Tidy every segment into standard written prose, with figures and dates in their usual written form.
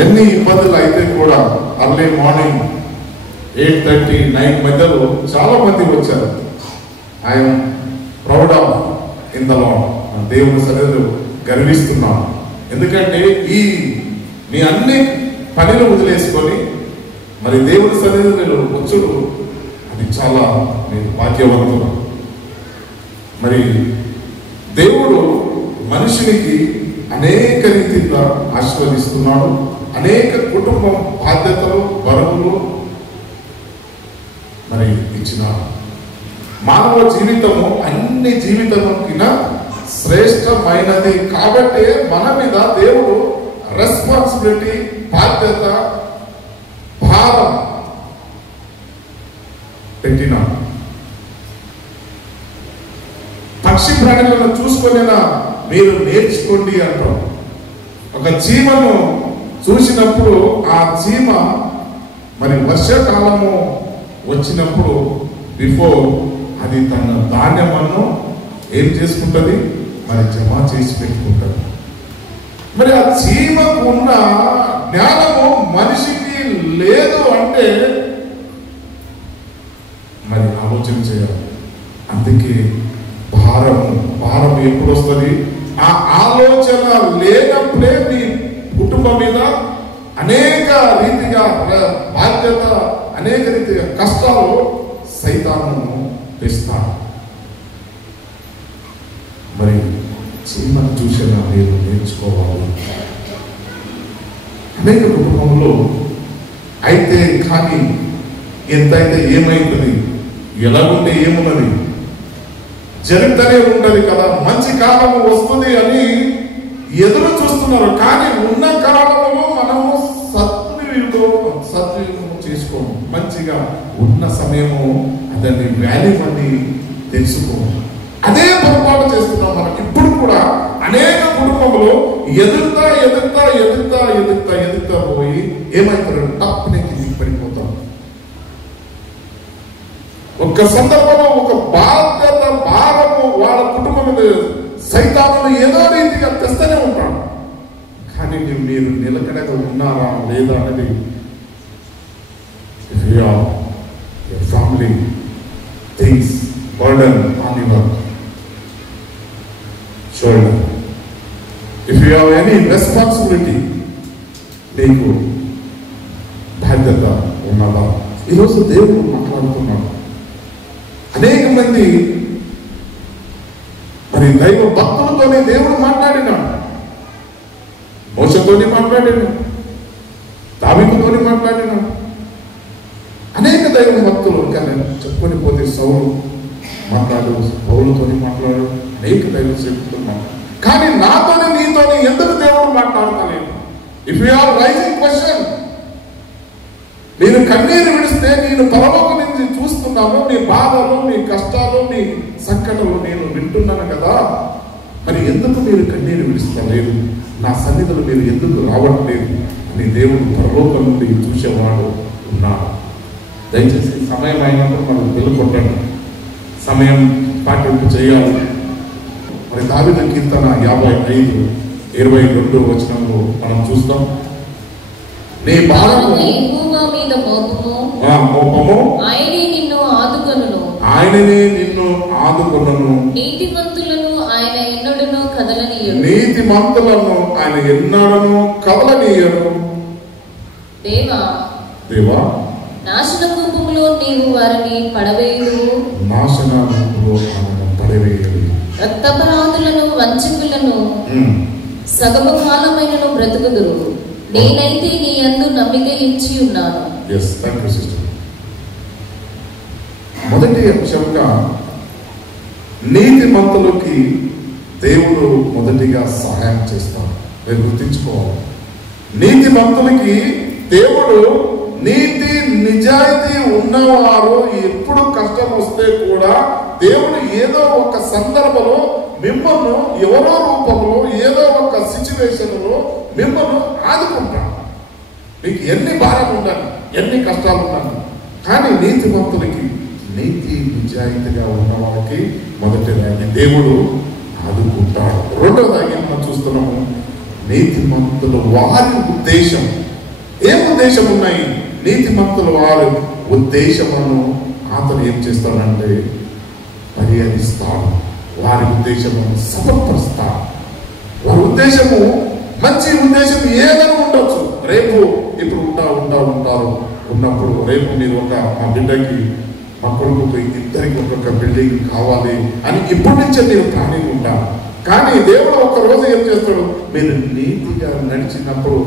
ఎన్ని ఇబ్బందులు అయితే కూడా అర్లీ మార్నింగ్ 8:30, 9 మధ్యలో చాలా మంది వచ్చారు. I'm proud of in the lord. దేవుని సన్నిధిలో గర్విస్తున్నాను. ఎందుకంటే మీ అన్ని పనులు వదిలేసుకొని మరి దేవుని సన్నిధిలో వచ్చుడు అది చాలా నేను భాగ్యవంతుడు. మరి దేవుడు మనిషినికి అనేక రీతిగా ఆశీర్వదిస్తున్నాడు. అనేక కుటుంబం బాధ్యతలు బరువులు మరి ఇచ్చిన మానవ జీవితము అన్ని జీవితముకిన శ్రేష్టమైనది. కాబట్టి మన మీద దేవుడు రెస్పాన్సిబిలిటీ, బాధ్యత, భారం పెట్టినాడు. పక్షి ప్రాణులను చూసుకొని మీరు నేర్చుకోండి అంటాం. ఒక చీమను చూసినప్పుడు ఆ చీమ మరి వర్షాకాలము వచ్చినప్పుడు బిఫోర్ అది తన ధాన్యమును ఏం చేసుకుంటుంది, మరి జమ చేసి పెట్టుకుంటుంది. మరి ఆ చీమకు ఉన్న జ్ఞానము మనిషికి లేదు అంటే మరి ఆలోచన చేయాలి. అందుకే భారం ఎప్పుడు వస్తుంది? ఆ ఆలోచన లేనప్పుడే మీ కుటుంబం మీద అనేక రీతిగా బాధ్యత, అనేక రీతిగా కష్టాలు సైతాను తెస్తారు. మరి చీమను చూసిన మీరు నేర్చుకోవాలి. అనేక కుటుంబంలో అయితే కానీ ఎంతైతే ఏమైతుంది, ఎలాగుంటే ఏమున్నది, జరుగుతూనే ఉంటది కదా, మంచి కాలము వస్తుంది అని ఎదురు చూస్తున్నారు. కానీ ఉన్న కాలంలో మనము సద్వినియోగం చేసుకోము. మంచిగా ఉన్న సమయము అదని వాల్యూ అని తెలుసుకోము. అదే పొరపాటు చేస్తున్నాం మనం ఇప్పుడు కూడా. అనేక కుటుంబంలో ఎదుగుతా పోయి ఏమైతారు, తప్పనే కిందికి పడిపోతాం. ఒక సందర్భంలో ఒక బాధ్యత భారము వాళ్ళ కుటుంబం మీద సైతాను ఏదో రీతిగా తెస్తూనే ఉంటాడు. కానీ మీరు నిలకడగా ఉన్నారా లేదా అనేది your family things burden on your shoulder. If you have any responsibility, మీకు బాధ్యత ఉన్నదా? ఈరోజు దేవుడు మాట్లాడుతున్నాడు. అనేక మంది మరి దైవ భక్తులతోనే దేవుడు మాట్లాడినాడు. మోషతోని మాట్లాడినాడు, దావీదుతోని మాట్లాడినాడు. అనేక దైవ భక్తులు కానీ చెప్పుకొని పోతే సౌలు మాట్లాడు, పౌలుతోని మాట్లాడు, అనేక దైవ సేవకులతో మాట్లాడు. కానీ నాతోని నీతోని ఎందుకు దేవుడు మాట్లాడతలేదు? If you are raising question, నేను కన్నీరు విడిస్తే నేను పరలోకం నుంచి చూస్తున్నాను. నీ బాధలు, నీ కష్టాలు, నీ సంకటలు నేను వింటున్నాను కదా. మరి ఎందుకు మీరు కన్నీరు విడుస్తలేదు? నా సన్నిధులు మీరు ఎందుకు రావట్లేదు అని దేవుడు పరలోకం నుండి చూసేవాడు ఉన్నాడు. దయచేసి సమయం అయినప్పుడు మనం వెలుకొట్టండి, సమయం పాటింపు చేయాలి. మరి దావీదు కీర్తన 55:22 వచనంలో మనం చూస్తాం. నీ భారము యెహోవా మీద మోపము, ఆయనే నిన్ను ఆదుకొనును. ఆయననే నిన్ను ఆదుకొనును. నీతిమంతులను ఆయన ఎన్నడూను కదలనీయడు. నీతిమంతులను ఆయన ఎన్నడూను కదలనీయడు. దేవా నాశన కూపములో నీవు వారిని పడవేయుడు. రక్తపరాధులను వంచకులను సగము కాలమైనను బ్రతుకుదురు. నేనైతే నీ యందు నమ్మిక ఇచ్చి ఉన్నాను. మొదటి అంశంగా నీతిమంతులకి దేవుడు మొదటిగా సహాయం చేస్తాడు. మీరు గుర్తించుకోవాలి, నీతిమంతులకి దేవుడు నీతి నిజాయితీ ఉన్నవారు ఎప్పుడు కష్టం వస్తే కూడా దేవుడు ఏదో ఒక సందర్భంలో మిమ్మల్ని ఎవరో రూపంలో ఏదో ఒక సిచ్యువేషన్లో మిమ్మల్ని ఆదుకుంటాడు. మీకు ఎన్ని భారం ఉండాలి, ఎన్ని కష్టాలు ఉండాలి, కానీ నీతిమంతులకి నీతి నిజాయితీగా ఉన్న వాళ్ళకి మొదటిదాన్ని దేవుడు ఆదుకుంటాడు. రెండోదాన్ని మనం చూస్తున్నాము, నీతిమంతులు వారి ఉద్దేశం, ఏం ఉద్దేశం ఉన్నాయి? నీతిమంతులు వారి ఉద్దేశమును అతను ఏం చేస్తాడంటే పరిహరిస్తాడు. వారి ఉద్దేశమును సఫలపరుస్తాడు. వారి ఉద్దేశము మంచి ఉద్దేశం ఏదైనా ఉండొచ్చు. రేపు ఇప్పుడు ఉంటారు ఉన్నప్పుడు రేపు మీరు మా బిడ్డకి, మా కొడుకుకి, ఇద్దరికి ఒక్కొక్క బిల్డింగ్ కావాలి అని ఇప్పటి నుంచే మీరు ప్లానింగ్ ఉంటారు. కానీ దేవుడు ఒక రోజు ఏం చేస్తాడు? మీరు నీతిగా నడిచినప్పుడు,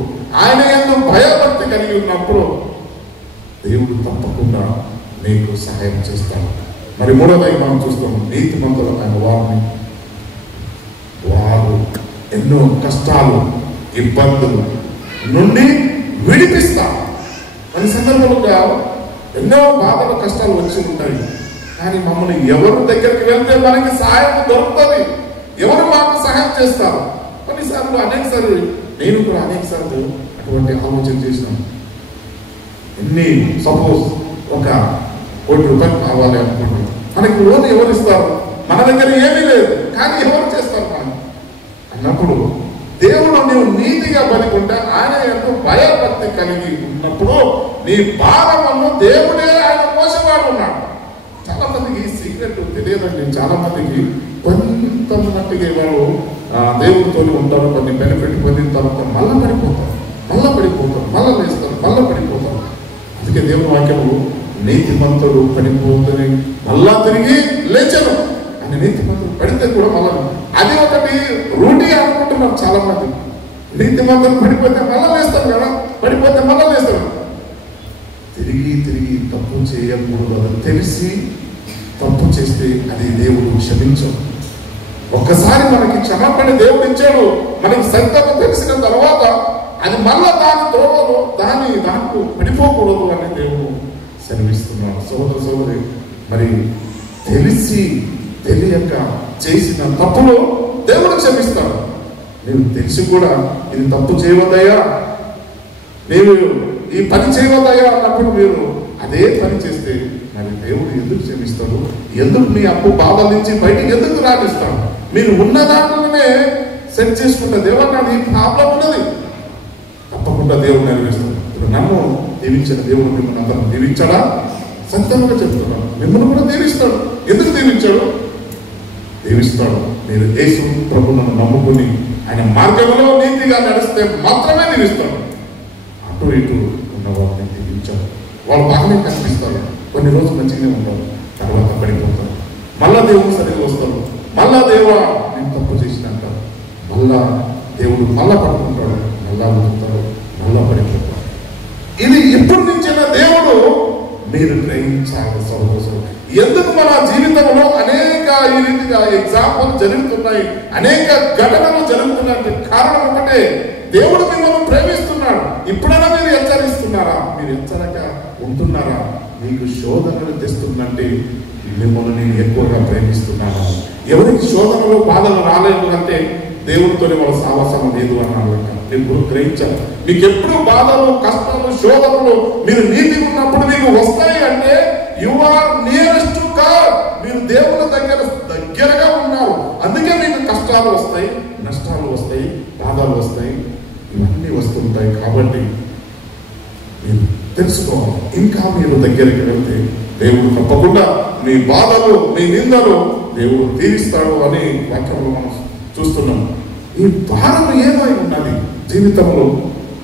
ఆయన యందు భయభక్తి కలిగి ఉన్నప్పుడు దేవుడు తప్పకుండా మీకు సహాయం చేస్తాడు. మరి మూడోది మనం చూస్తాం, నీతిమంతులైన వారు ఎన్నో కష్టాలు, ఇబ్బందులు నుండి విడిపిస్తారు. కొన్ని సందర్భాలుగా ఎన్నో బాధలు, కష్టాలు వచ్చి ఉంటాయి. కానీ మమ్మల్ని ఎవరి దగ్గరికి వెళ్తే మనకి సహాయం దొరుకుతుంది, ఎవరు మాకు సహాయం చేస్తారు. కొన్నిసార్లు అనేకసార్లు నేను కూడా అనేకసార్లు అటువంటి ఆలోచన చేసినాను. సపోజ్ ఒక ₹1,00,000 కావాలి అనుకుంటున్నాం. మనకి లోన్ ఎవరు ఇస్తారు? మన దగ్గర ఏమీ లేదు, కానీ ఎవరు చేస్తారు మనం అన్నప్పుడు, దేవుడు నీవు నీతిగా బతికుంటే, ఆయన ఎంతో భయభక్తి కలిగి ఉన్నప్పుడు నీ భారమును దేవుడే ఆయన మోసవాడు ఉన్నాడు. చాలా మందికి ఈ సీక్రెట్ తెలియదండి. చాలా మందికి కొంతమందికి వాళ్ళు దేవుడితో ఉంటారు, కొన్ని బెనిఫిట్ పొందిన తర్వాత మళ్ళా పడిపోతారు, మళ్ళా లేస్తారు, మళ్ళా పడిపోతారు. అందుకే దేవుని వాక్యము నీతిమంతుడు పడిపోతుంది మళ్ళా తిరిగి లేచను అని. నీతిమంతుడు పడితే కూడా మళ్ళా, అది ఒకటి రూఢి అనుకుంటున్నారు చాలా మంది. నీతిమంతుడు పడిపోతే మళ్ళా లేస్తారు కదా, పడిపోతే మళ్ళా లేస్తారు. తిరిగి తప్పు చేయకూడదు అని తెలిసి తప్పు చేస్తే అది దేవుడు క్షమించడు. ఒక్కసారి మనకి క్షమాపణ దేవుడు ఇచ్చాడు, మనకి సత్యము తెలిసిన తర్వాత అది మళ్ళా దాని త్రోవలో దానికి పడిపోకూడదు అని దేవుడు సెలవిస్తున్నాడు. సోదరి, మరి తెలియక చేసిన తప్పులు దేవుడు క్షమిస్తాడు. నీవు తెలిసి కూడా ఇది తప్పు చేయవద్దయ్యా, నీవు ఈ పని చేయవద్దయ్యా అన్నప్పుడు మీరు అదే పని చేస్తే మరి దేవుడు ఎందుకు క్షమిస్తాడు? ఎందుకు మీ అప్పు బాధల నుంచి బయటికి ఎందుకు రాణిస్తాడు? మీరు ఉన్న దాంట్లోనే సెట్ చేసుకుంటే, దేవుడు నాకు ఈ ప్రాబ్లం ఉన్నది, తప్పకుండా దేవుడు నెరవేరుస్తాడు. ఇప్పుడు నన్ను దీవించిన దేవుడు మిమ్మల్ని అందరం దీవించాడా? సత్యంగా చెప్తున్నాను, మిమ్మల్ని కూడా దీవిస్తాడు. ఎందుకు దీవించాడు? దీవిస్తాడు. మీరు యేసు ప్రభువును నమ్ముకుని ఆయన మార్గంలో నీతిగా నడిస్తే మాత్రమే దీవిస్తాడు. అటు ఇటు ఉన్న వారిని దీవించాడు. వాళ్ళు బాగానే కనిపిస్తారు, కొన్ని రోజులు మంచిగానే ఉంటారు, తర్వాత పడిపోతారు. మళ్ళా దేవుడు సరిగా వస్తారు, మళ్ళా దేవా నేను తప్పు చేసినాక మళ్ళా దేవుడు మళ్ళా పడుకుంటాడు, మళ్ళా ఉంటాడు, మళ్ళా పడిపోతాడు. ఇది ఇప్పటి నుంచైనా దేవుడు మీరు గ్రహించాలి. సహోదరులు, ఎందుకు మన జీవితంలో అనేక ఈ రీతిగా ఎగ్జాంపుల్ జరుగుతున్నాయి, అనేక ఘటనలు జరుగుతున్నాయంటే కారణం ఒకటే, దేవుడు మిమ్మల్ని ప్రేమిస్తున్నాడు. ఇప్పుడైనా మీరు హెచ్చరిస్తున్నారా? మీరు హెచ్చరక ఉంటున్నారా? మీకు శోధనలు తెస్తుందంటే మిమ్మల్ని నేను ఎక్కువగా ప్రేమిస్తున్నాను. ఎవరికి శోధనలు బాధలు రాలేదు అంటే దేవుడితో వాళ్ళ సావాసం లేదు అన్నాడు. మీరు గ్రహించాలి. మీకు ఎప్పుడు బాధలు, కష్టాలు, శోధనలు మీరు నీతి ఉన్నప్పుడు మీకు వస్తాయి అంటే you are nearest to God. మీరు దేవుని దగ్గరగా ఉన్నారు. అందుకే మీకు కష్టాలు వస్తాయి, నష్టాలు వస్తాయి, బాధలు వస్తాయి, ఇవన్నీ వస్తుంటాయి. కాబట్టి మీరు తెలుసుకోవాలి. ఇంకా మీరు దగ్గరికి వెళ్తే దేవుడు తప్పకుండా మీ బాధలు, మీ నిందలు దేవుడు తీరుస్తాడు అని వాక్యంలో మనం చూస్తున్నాం. ఈ భారం ఏమై ఉన్నది జీవితంలో?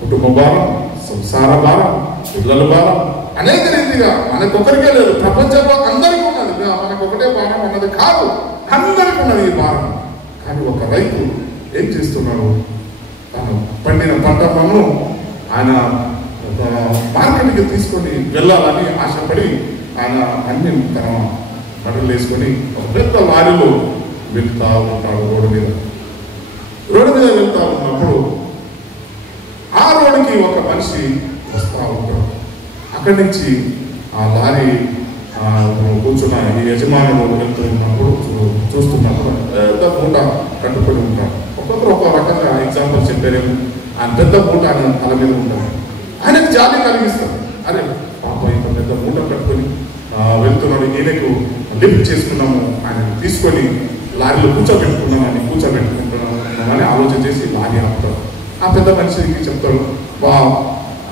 కుటుంబ భారం, సంసార భారం, పిల్లల భారం, అనేక రీతిగా మనకొకరికే లేదు, ప్రపంచంలో అందరికీ ఉన్నది. మనకొకటే భారం అన్నది కాదు, అందరికీ ఉన్నది ఈ భారం. కానీ ఒక రైతు ఏం చేస్తున్నాడు? తను పండిన పంట పన్ను ఆయన మార్కెట్కి తీసుకొని వెళ్ళాలని ఆశపడి ఆయన అన్ని తన బట్టలు వేసుకొని ఒక పెద్ద లారీలో వెళ్తా ఉంటాడు. రోడ్డు మీద వెళ్తా ఉన్నప్పుడు ఆ రోడ్డుకి ఒక మనిషి వస్తూ ఉంటాడు. అక్కడి నుంచి ఆ లారీ కూర్చున్న ఈ యజమానులు వెళ్తున్నప్పుడు చూస్తున్నప్పుడు పెద్ద మూట కట్టుకొని ఉంటాడు. ఒక్కొక్కరు ఒక రకంగా ఎగ్జాంపుల్ చెప్పారేమో. ఆయన పెద్ద మూట ఆయన తల మీద ఉంటాడు. ఆయనకు జాలి కలిగిస్తాడు. అరే పాప ఇంత పెద్ద మూట కట్టుకొని వెళ్తున్నాడు, ఈయనకు లిఫ్ట్ చేసుకున్నాము, ఆయన తీసుకొని లారీలో కూర్చోబెట్టుకున్నామని ఆలోచన చేసి లారీ ఆపుతాడు. ఆ పెద్ద మనిషికి చెప్తాడు,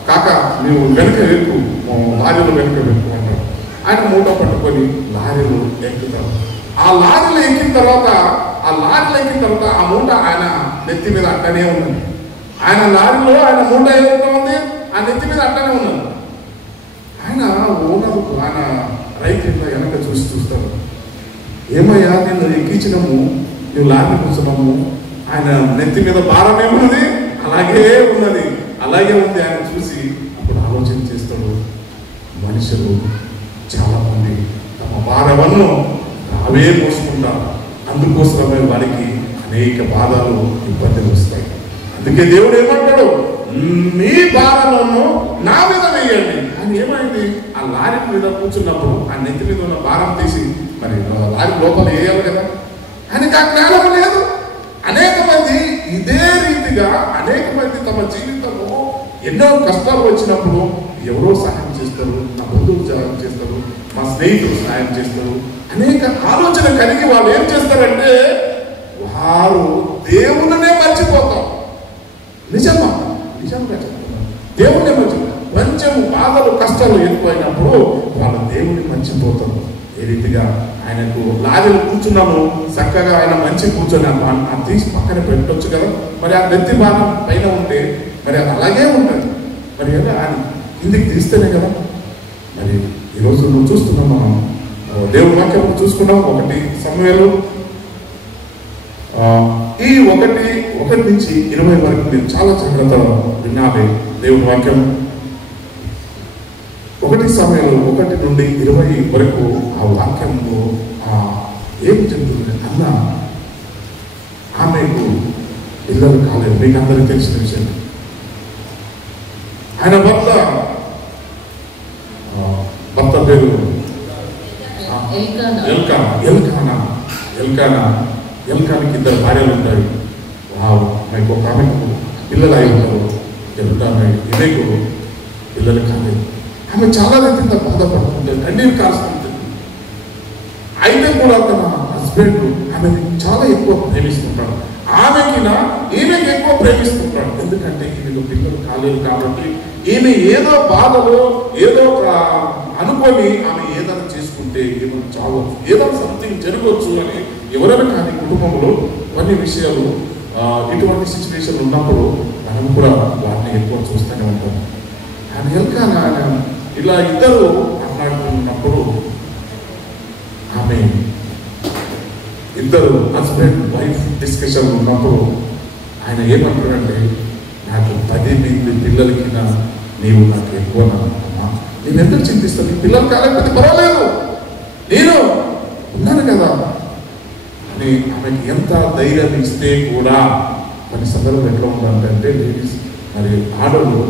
కాక నువ్వు వెనక ఎక్కు, లారీలో వెనక ఎక్కు అంటాడు. ఆయన మూట పట్టుకొని లారీలో ఎక్కుతాడు. ఆ లారీలో ఎక్కిన తర్వాత ఆ మూట ఆయన నెత్తి మీద అట్టనే ఉన్నది. ఆయన లారీలో ఆయన మూట ఏదైతే ఉంది ఆ నెత్తి మీద అట్టనే ఉన్నది. ఆయన ఓనరు ఆయన రైతు వెనక చూస్తాడు, ఏమయ్యా నేను ఎక్కించినాము, నువ్వు లారీ కూర్చున్నాము, ఆయన నెత్తి మీద భారం ఏమున్నది అలాగే ఉన్నది. ఆయన చూసి అప్పుడు ఆలోచన చేస్తాడు, మనుషులు చాలా మంది తమ భారವನ್ನು తావే మోసుకుంటారు, అందుకోసమే వారికి అనేక బాధలు ఇబ్బందులు వస్తాయి. అందుకే దేవుడు ఏమంటాడు, మీ భారాలను నా మీద వేయండి అని. ఏమైంది, ఆ లారీ మీద కూర్చున్నప్పుడు ఆ నెత్తి మీద ఉన్న భారం తీసి మరి లారీ లోపల వేయాలి కదా, ఆయనకి ఆ జ్ఞానం లేదు. అనేక మంది ఇదే రీతిగా తమ జీవితంలో ఎన్నో కష్టాలు వచ్చినప్పుడు ఎవరో సహాయం చేస్తారు, నా బంధువులు సహాయం చేస్తారు, మా స్నేహితులు సహాయం చేస్తారు, అనేక ఆలోచన కలిగి వాళ్ళు ఏం చేస్తారంటే వారు దేవుళ్ళనే మర్చిపోతారు. నిజంగా చెప్తున్నారు, దేవుణ్ణి మర్చిపోతారు. కొంచెం బాధలు కష్టాలు ఎక్కువైనప్పుడు వాళ్ళు దేవుణ్ణి మర్చిపోతారు. ఏ రీతిగా ఆయనకు లారీలు కూర్చున్నాము, చక్కగా ఆయన మంచి కూర్చొని ఆ తీసి పక్కన పెట్టవచ్చు కదా, మరి ఆ నెత్తి భారం పైన ఉంటే మరి అది అలాగే ఉంటుంది. మరి ఎలా ఆయన కిందికి తీస్తేనే కదా. మరి ఈరోజు నువ్వు చూస్తున్నాం, మనం దేవుడి వాక్యం చూసుకున్నాం. 1 సమూయేలు ఈ 1 నుంచి 20 వరకు మీరు చాలా జాగ్రత్తగా వినాలి. దేవుడి వాక్యం 1 సమూయేలు 1 నుండి 20 వరకు ఆ వాక్యంలో ఏం చెప్తుంది అన్న, ఆమెకు పిల్లలు కాలేదు. మీకు అందరికీ తెలిసిన విషయం. ఆయన భర్త పేరు ఎల్కానాకి 2 భార్యలు ఉంటాయి. మీకు ఒక ఆమెకు పిల్లలు అయి ఉంటారు, ఇదేకు పిల్లలు కాలేదు. ఆమె చాలా రీతిగా బాధపడుతుంటుంది, కన్నీరు కాస్తుంటుంది. అయితే కూడా తన హస్బెండ్ ఆమెని చాలా ఎక్కువ ప్రేమిస్తుంటాడు, ఈమెకి ఎక్కువ ప్రేమిస్తుంటాడు. ఎందుకంటే ఈమెకు పిల్లలు కాలేదు కాబట్టి ఈమె ఏదో బాధలో ఏదో అనుకొని ఆమె ఏదైనా చేసుకుంటే ఏమైనా చావచ్చు, ఏదైనా సంథింగ్ జరగవచ్చు అని ఎవరైనా కానీ కుటుంబంలో కొన్ని విషయాలు ఇటువంటి సిచ్యువేషన్ ఉన్నప్పుడు మనం కూడా వాటిని ఎక్కువ చూస్తూనే ఉంటాం. ఆయన ఎల్కానా ఇలా ఇద్దరు మాట్లాడుతున్నప్పుడు ఆమె ఇద్దరు హస్బెండ్ వైఫ్ డిస్కషన్ ఉన్నప్పుడు ఆయన ఏమంటాడంటే, నాకు 10 మంది పిల్లలకి నీవు నాకు ఎక్కువ నేను ఎందుకు చింతిస్తాను, నీ పిల్లలు కాలేకపోతే పర్వాలేదు, నేను ఉన్నాను కదా అని ఆమెకి ఎంత ధైర్యం ఇస్తే కూడా కొన్ని సందర్భాలు ఎట్లా ఉండాలంటే లేడీస్ మరి ఆడలు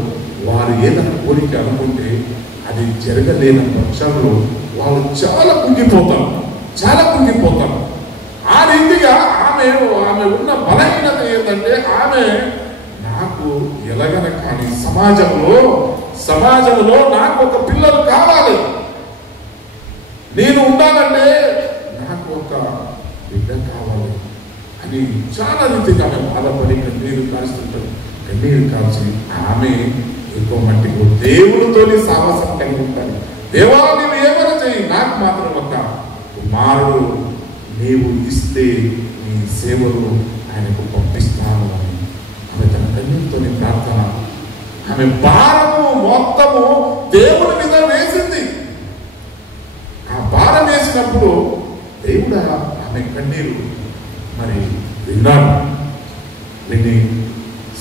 వారు ఏదైనా కోరిక అనుకుంటే అది జరగలేని పక్షంలో వాళ్ళు చాలా కుంగిపోతారు. ఆ రీతిగా ఆమె ఉన్న బలహీనత ఏంటంటే ఆమె నాకు ఎలాగైనా కానీ సమాజంలో నాకు ఒక పిల్లలు కావాలి, నేను ఉండాలంటే నాకు ఒక బిడ్డ కావాలి అని చాలా రీతిగా ఆమె బాధపడి కన్నీరు కాల్చి ఆమె ఎక్కువ మట్టికి దేవుడితోని సాహసం కలిగి ఉంటాను. దేవా నీవు ఏమైనా చెయ్యి, నాకు మాత్రం ఒక కుమారుడు నీవు ఇస్తే నీ సేవలు ఆయనకు పంపిస్తాను అని ఆమె తన కన్నీరుతోని ప్రార్థన, ఆమె భారము మొత్తము దేవుడి మీద వేసింది. ఆ భారం వేసినప్పుడు దేవుడు ఆమె కన్నీరు మరి విన్నాడు. విని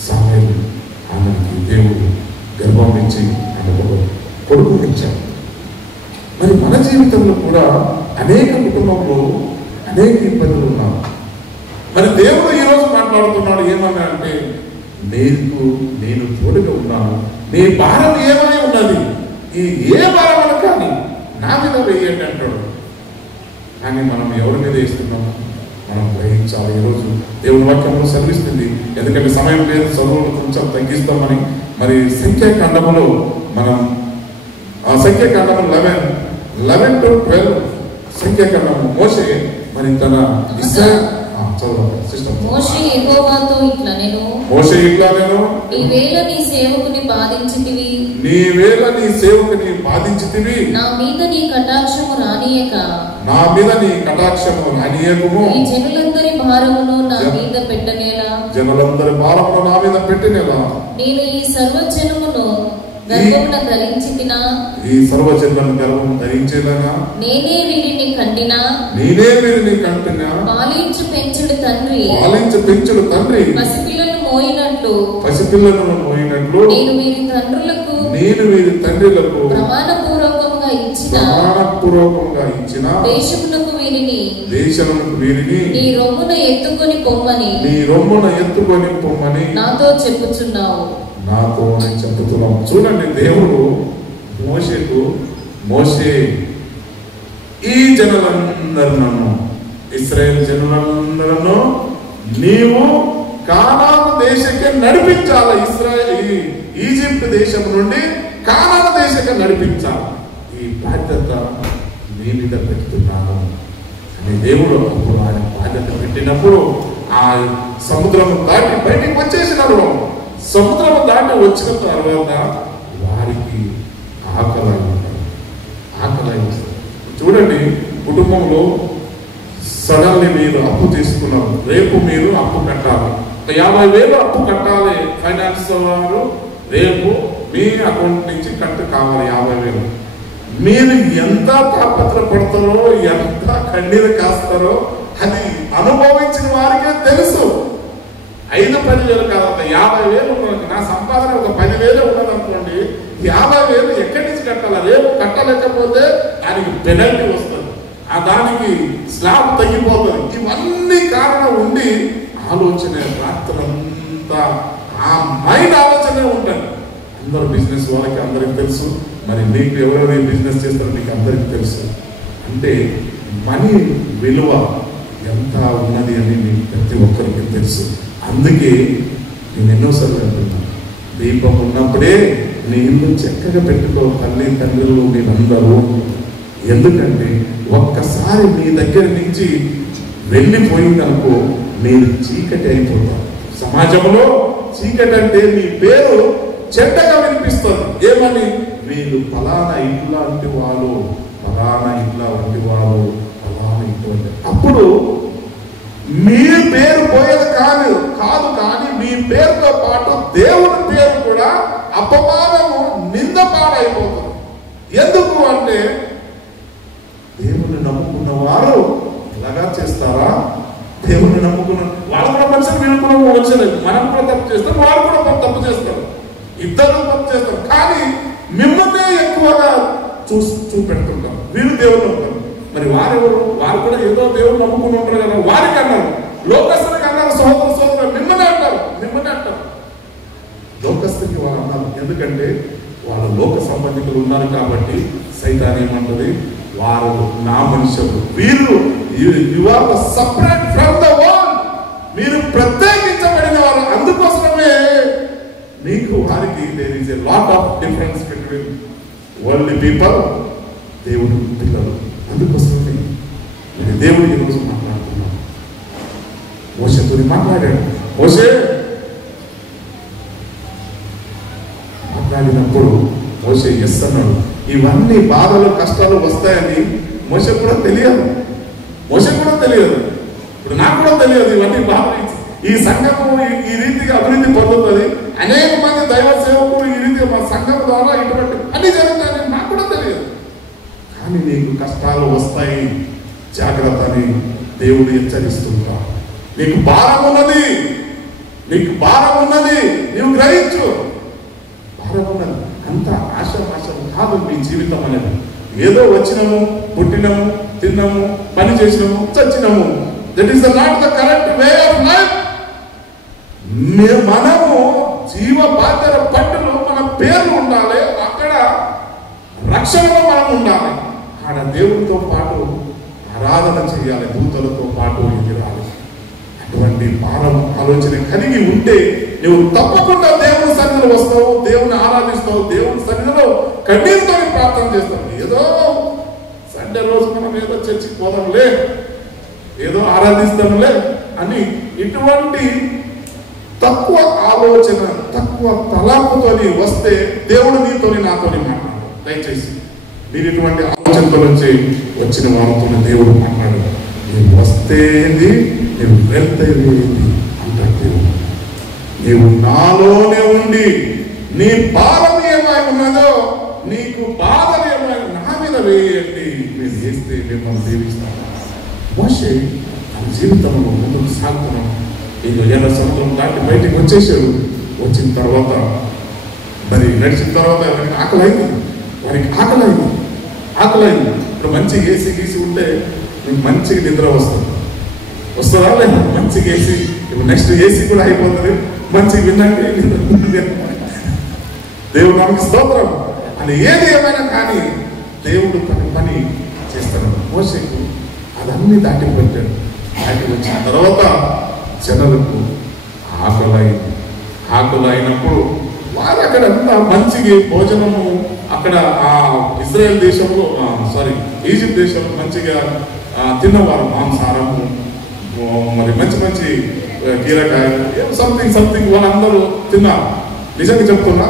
సమూయేలు ఆమెకి దేవుడు గర్భం ఇచ్చి ఆమెకు కొడుకునిచ్చాడు. మరి మన జీవితంలో కూడా అనేక కుటుంబంలో అనేక ఇబ్బందులు ఉన్నారు. మరి దేవుడు ఈరోజు మాట్లాడుతున్నాడు ఏమన్నా అంటే, నేను తోడుగా ఉన్నాను, నీ భారం ఏమై ఉన్నది, ఏ భారం అని కానీ నా మీద వేయండి అంటాడు. కానీ మనం ఎవరి మీద వేస్తున్నాము మనం గ్రహించాలి. ఈరోజు దేవుని వాక్యంలో సెలవిస్తుంది, ఎందుకంటే సమయం లేదు, చదువులు కొంచెం తగ్గిస్తామని. మరి సంఖ్యాకాండములో మనం సంఖ్యాకాండము 11 to 12 సంఖ్యాకాండము మోషే మరి తన చదవండి సిస్టమ్. మోషే యెహోవాతో ఇట్లా నేను మోషే ఇట్లా నేను నీవేళ నీ సేవకుని బాధించితివి, నీవేళ నీ సేవకుని బాధించితివి, నా మీద నీ కటాక్షము రానియక, నా మీద నీ కటాక్షము రానియకము, ఈ జనులందరి భారమును నా మీద పెట్టనేలా, జనులందరి భారమును నా మీద పెట్టినేలా, నేను ఈ సర్వజనమును గర్భమున ధరించితినా, ఈ సర్వజనులను గర్భం ధరించేదనా, నేనే వీరిని కంటినా, నేనే వీరిని కంటినా, పాలించు పెంచుడు తండ్రి పాలించు పెంచుడు తండ్రి పసిపిల్లను మోయినట్లు, పసిపిల్లను మోయినట్లు, నేను వీరి తండ్రులకు నేను వీరి తండ్రులకు ప్రమాణపూర్వకముగా ఇచ్చిన దేశమునకు వీరిని నీ రొమ్మున ఎత్తుకొని పొమ్మని నాతో చెప్పుచున్నావు. నాతో నేను చెప్పుతున్నాను. చూడండి, దేవుడు మోషే ఈ జనులందరూ, ఇశ్రాయేల్ జనులందరూ నీవు కానాను దేశಕ್ಕೆ నడిపించాలి. ఈజిప్ట్ దేశం నుండి కానాను దేశಕ್ಕೆ నడిపించాలి. ఈ బాధ్యత నీ మీద పెడుతున్నాను అని దేవుడు అప్పుడు ఆయన బాధ్యత పెట్టినప్పుడు ఆ సముద్రం దాటి బయటికి వచ్చేసినారు. సముద్రం దాటి వచ్చిన తర్వాత వారికి ఆకలి చూడండి, కుటుంబంలో సడన్లీ మీరు అప్పు తీసుకున్నారు, రేపు మీరు అప్పు కట్టాలి, 50,000 అప్పు కట్టాలి. ఫైనాన్స్ వారు రేపు మీ అకౌంట్ నుంచి కట్టు కావాలి 50,000. మీరు ఎంత తాపత్రపడతారో, ఎంత కన్నీరు కాస్తారో అది అనుభవించిన వారికే తెలుసు. 5-10,000 కాదంట, 50,000 ఉన్నది. నా సంపాదన ఒక 10,000 ఉన్నది అనుకోండి, 50,000 ఎక్కడి నుంచి కట్టాలి? రేపు కట్టలేకపోతే దానికి పెనల్టీ వస్తుంది, దానికి స్లాబ్ తగ్గిపోతుంది. ఇవన్నీ కారణం ఉండి ఆలోచన రాత్రంతా ఆ మైండ్ ఆలోచనే ఉంటుంది. అందరు బిజినెస్ వాళ్ళకి అందరికి తెలుసు, మరి మీకు ఎవరెవరు బిజినెస్ చేస్తారో మీకు అందరికి తెలుసు. అంటే మనీ విలువ ఎంత ఉన్నది అని మీకు ప్రతి ఒక్కరికి తెలుసు. అందుకే నేను ఎన్నోసార్లు అంటున్నాను, దీపం ఉన్నప్పుడే నీ ఇల్లు చక్కగా పెట్టుకో తల్లి తండ్రులు మీరందరూ. ఎందుకంటే ఒక్కసారి మీ దగ్గర నుంచి వెళ్ళిపోయిందనుకో మీరు చీకటి అయిపోతారు. సమాజంలో చీకటి అంటే మీ పేరు చెడ్డగా వినిపిస్తుంది. ఏమని? వీళ్ళు ఫలానా ఇట్లాంటి వాళ్ళు, ఫలానా ఇట్లాంటి వాళ్ళు, ఫలానా ఇటువంటి. అప్పుడు మీ పేరు పోయేది కాదు కానీ మీ పేరుతో పాటు దేవుని పేరు కూడా అపమానము, నింద పాడైపోతుంది. ఎందుకు అంటే దేవుని నమ్ముకున్న వారు ఇలాగా చేస్తారా? దేవుని నమ్ముకున్న వాళ్ళు కూడా మనుషులు, వీళ్ళు కూడా మనుషులు. మనం కూడా తప్పు చేస్తాం, వాళ్ళు కూడా తప్పు చేస్తారు, ఇద్దరు తప్పు చేస్తారు. కానీ మిమ్మల్నే ఎక్కువగా చూపెడుతుంటారు. వీళ్ళు దేవుని నమ్ముతారు. మరి వారెవరు? వారు కూడా ఏదో దేవుడు నమ్ముకుని ఉంటారు కదా. వారికి అన్నారు, లోకస్తునికి అన్నారు, సహోదరు మిమ్మల్ని అంటారు. లోకస్తుకి వాళ్ళు అన్నారు. ఎందుకంటే వాళ్ళు లోక సంబంధికులు ఉన్నారు కాబట్టి సైతాన్ ఏమంటది, వారు నా మనుషులు, వీళ్ళు you are separate from the world, మీరు ప్రత్యేకించబడిన వారు. అందుకోసమే మీకు వారికి there is a lot of difference between world people, దేవుడు పిల్లలు. అందుకోసమే దేవుడు ఈరోజు మాట్లాడుతున్నాడు. మోషేతో మాట్లాడాడు. మోషే మాట్లాడినప్పుడు మోషే ఎస్ అన్నాడు. ఇవన్నీ బాధలు కష్టాలు వస్తాయని మోషే కూడా తెలియదు. ఇప్పుడు నాకు కూడా తెలియదు ఇవన్నీ బాధలు. ఈ సంఘము ఈ రీతిగా అభివృద్ధి పొందుతుంది, అనేక మంది దైవ సేవకులు ఈ రీతిగా మా సంఘం ద్వారా ఇటువంటి అన్ని జరుగుతాయని నాకు కూడా తెలియదు. కానీ నీకు కష్టాలు వస్తాయి, జాగ్రత్త అని దేవుడు హెచ్చరిస్తుంటా. నీకు భారం ఉన్నది, నీవు గ్రహించు. భారం ఉన్నది. అంత ఆశ కాదు మీ జీవితం అనేది. ఏదో వచ్చినాము, పుట్టినాము, తిన్నాము, పని చేసినాము, చచ్చినాము. That is not the correct way of life. మనము జీవ బాధ్యత పట్టులో మన పేర్లు ఉండాలి, అక్కడ రక్షణలో మనం ఉండాలి. ఆడ దేవుడితో పాటు ఆరాధన చేయాలి, దూతలతో పాటు ఎదిరాలి. అటువంటి భారం ఆలోచన కలిగి ఉంటే నువ్వు తప్పకుండా దేవుని సన్నిధిలో వస్తావు, దేవుని ఆరాధిస్తావు, దేవుని సన్నిధిలో కన్నీరుతో ప్రార్థన చేస్తావు. ఏదో సండే రోజు మనం ఏదో చర్చికి పోదాంలే, ఏదో ఆరాధిస్తాంలే అని ఇటువంటి తక్కువ ఆలోచన, తక్కువ తలాపుతోని వస్తే దేవుడు నీతోని నాతోని మాట్లాడు. దయచేసి మీరు ఇటువంటి ఆలోచనతో వచ్చి వచ్చిన వారితో దేవుడు మాట్లాడు. నీవు వస్తే ఏంది, నీవు వెళ్తే ఏంది అంటాడు దేవుడు. నీవు నాలోనే ఉండి నీ భారం ఏమై ఉన్నదో, నీకు బాధ ఏమై నా మీద వేయండి, మీరు చేస్తే మిమ్మల్ని దీవిస్తాను. మోషే తన జీవితంలో ముందుకు సాగుతున్నాం. ఇక 7 సంవత్సరం దాటి బయటికి వచ్చేసాడు. వచ్చిన తర్వాత మరి నడిచిన తర్వాత వారికి ఆకలైంది. ఇప్పుడు మంచిగా ఏసీ గీసి ఉంటే మీకు మంచిగా నిద్ర వస్తుందా లేదా? మంచిగా ఏసీ, ఇప్పుడు నెక్స్ట్ ఏసీ కూడా అయిపోతుంది, మంచిగా వినండి దేవుడు నాకు స్తోత్రం అని. ఏది ఏమైనా కానీ దేవుడు తన పని చేస్తాడు. మోషేకు అదన్నీ దాటి పెట్టాడు. దాటి వచ్చిన తర్వాత జనులకు ఆకలి అయినప్పుడు వారు అక్కడ అంతా మంచిగా భోజనము, అక్కడ ఆ ఇజ్రాయెల్ దేశంలో ఈజిప్ట్ దేశంలో మంచిగా తిన్నవారు. మాంసాహారము, మరి మంచి కీరకాయలు, సంథింగ్ వాళ్ళందరూ తిన్నారు. నిజంగా చెప్తున్నా,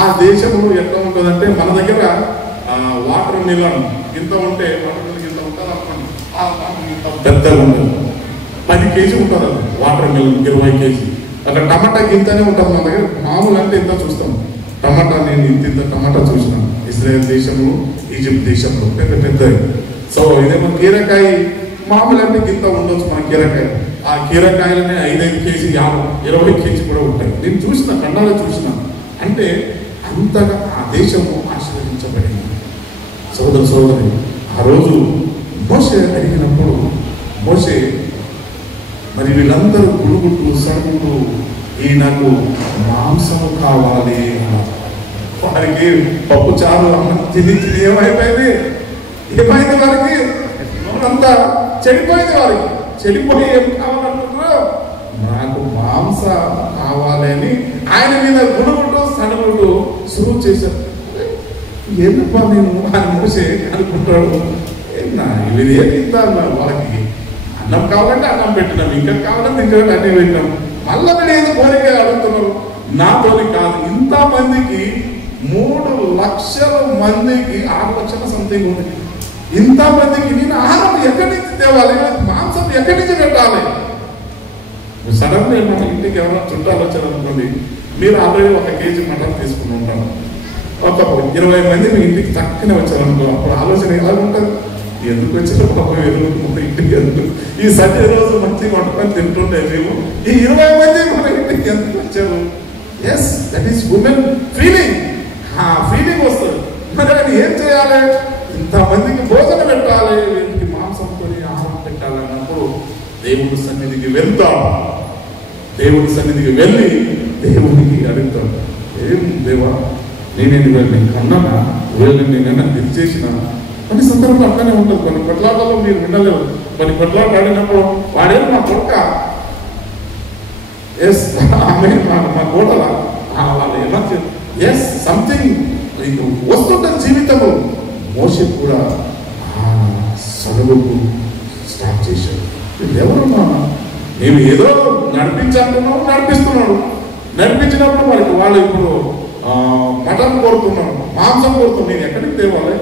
ఆ దేశంలో ఎట్లా ఉంటుందంటే మన దగ్గర వాటర్ మిలన్ ఇంత ఉంటే ఇంత ఉంటుంది అనుకోండి, పెద్దగా ఉంటుంది, 10 కేజీ ఉంటుంది అది వాటర్ మిలన్, 20 కేజీ. అక్కడ టమాటా గింతనే ఉంటుంది మన దగ్గర. మామూలు అంటే ఇంత చూస్తాం టమాటా. నేను ఇంత టమాటా చూసినాను ఇజ్రాయెల్ దేశంలో, ఈజిప్ట్ దేశంలో పెద్దవి. సో ఇదేమో కీరకాయ మామూలు అంటే గింత ఉండొచ్చు మన కీరకాయ. ఆ కీరకాయలనే 5 కేజీ, 20 కేజీ కూడా ఉంటాయి. నేను చూసిన కన్నాలో చూసిన. అంటే అంతగా ఆ దేశము ఆశీర్వదించబడింది. సోదరి ఆ రోజు మోషే అడిగినప్పుడు, మోషే మరి వీళ్ళందరూ గుడుగుడ్లు సడుగుడు, నాకు మాంసము కావాలి అన్నారు. వారికి పప్పు చారు అన్నం తిని ఏమైపోయింది వారికి? అంతా చెడిపోయింది. వారికి చెడిపోయి ఏం కావాలంటున్నారు? నాకు మాంస కావాలి అని ఆయన మీద గుడుగుడ్డు సడుగుడు సురువు చేశారు. ఎందుకు నేను ఆయన మోసే అనుకుంటాడు. ఇది ఏది వాళ్ళకి అన్నం కావాలంటే అన్నం పెట్టినాం, ఇంకా కావాలంటే ఇంకా అన్నీ పెట్టినాం. మళ్ళీ మీరు ఏదో కోరిక అడుగుతున్నారు. నాతోని కాదు, ఇంతమందికి 3 లక్షల మందికి 6 లక్షల సంథింగ్ ఉంది. ఇంతమందికి నేను ఆహారం ఎక్కడి నుంచి తేవాలి, మాంసం ఎక్కడి నుంచి పెట్టాలి? సడన్గా మన ఇంటికి ఎవరైనా చుట్టాలు వచ్చారనుకోండి, మీరు ఆల్రెడీ 1 కేజీ మటన్ తీసుకుని ఉంటాను. ఒక 20 మంది మీ ఇంటికి చక్కనే వచ్చారనుకో, అప్పుడు ఆలోచన ఎలా ఉంటుంది? ఎందుకు వచ్చిన పాపం ఎదుగుతుంది ఇంటికి, ఎందుకు ఈ సండే రోజు మంచిగా వండుకొని తింటుండే మేము, ఈ 20 మంది మన ఇంటికి ఎందుకు వచ్చారు? Yes, that is women feeling. ఆ ఫీలింగ్ వస్తుంది. మరి ఆయన ఏం చేయాలి? ఇంతమందికి భోజనం పెట్టాలి, వీటికి మాంసంతో ఆహారం పెట్టాలన్నప్పుడు దేవుడి సన్నిధికి వెళ్తాడు. దేవుడి సన్నిధికి వెళ్ళి దేవుడికి అడుగుతాడు, ఏం దేవా, నేనేది వెళ్ళి కన్నానా, వెళ్ళి నేనైనా ఇది చేసిన. కొన్ని సందర్భాలు అట్లానే ఉంటుంది. కొన్ని కొట్లాటలో మీరు వినలేవు. కొన్ని కొట్లాట ఆడినప్పుడు వాడేమో మా కొడుక, ఎస్ ఆమె మా కోటల వాళ్ళు ఎలా ఎస్ సంథింగ్ వస్తుంటుంది జీవితంలో. మోషే కూడా సడుగుకు స్టార్ట్ చేశాడు. ఎవరున్నా మేము ఏదో నడిపించాలనుకున్నాము, నడిపించినప్పుడు మనకి వాళ్ళు ఇప్పుడు మటన్ కోరుతున్నాం, మాంసం కోరుతున్నాం. నేను ఎక్కడికి తేవాలి?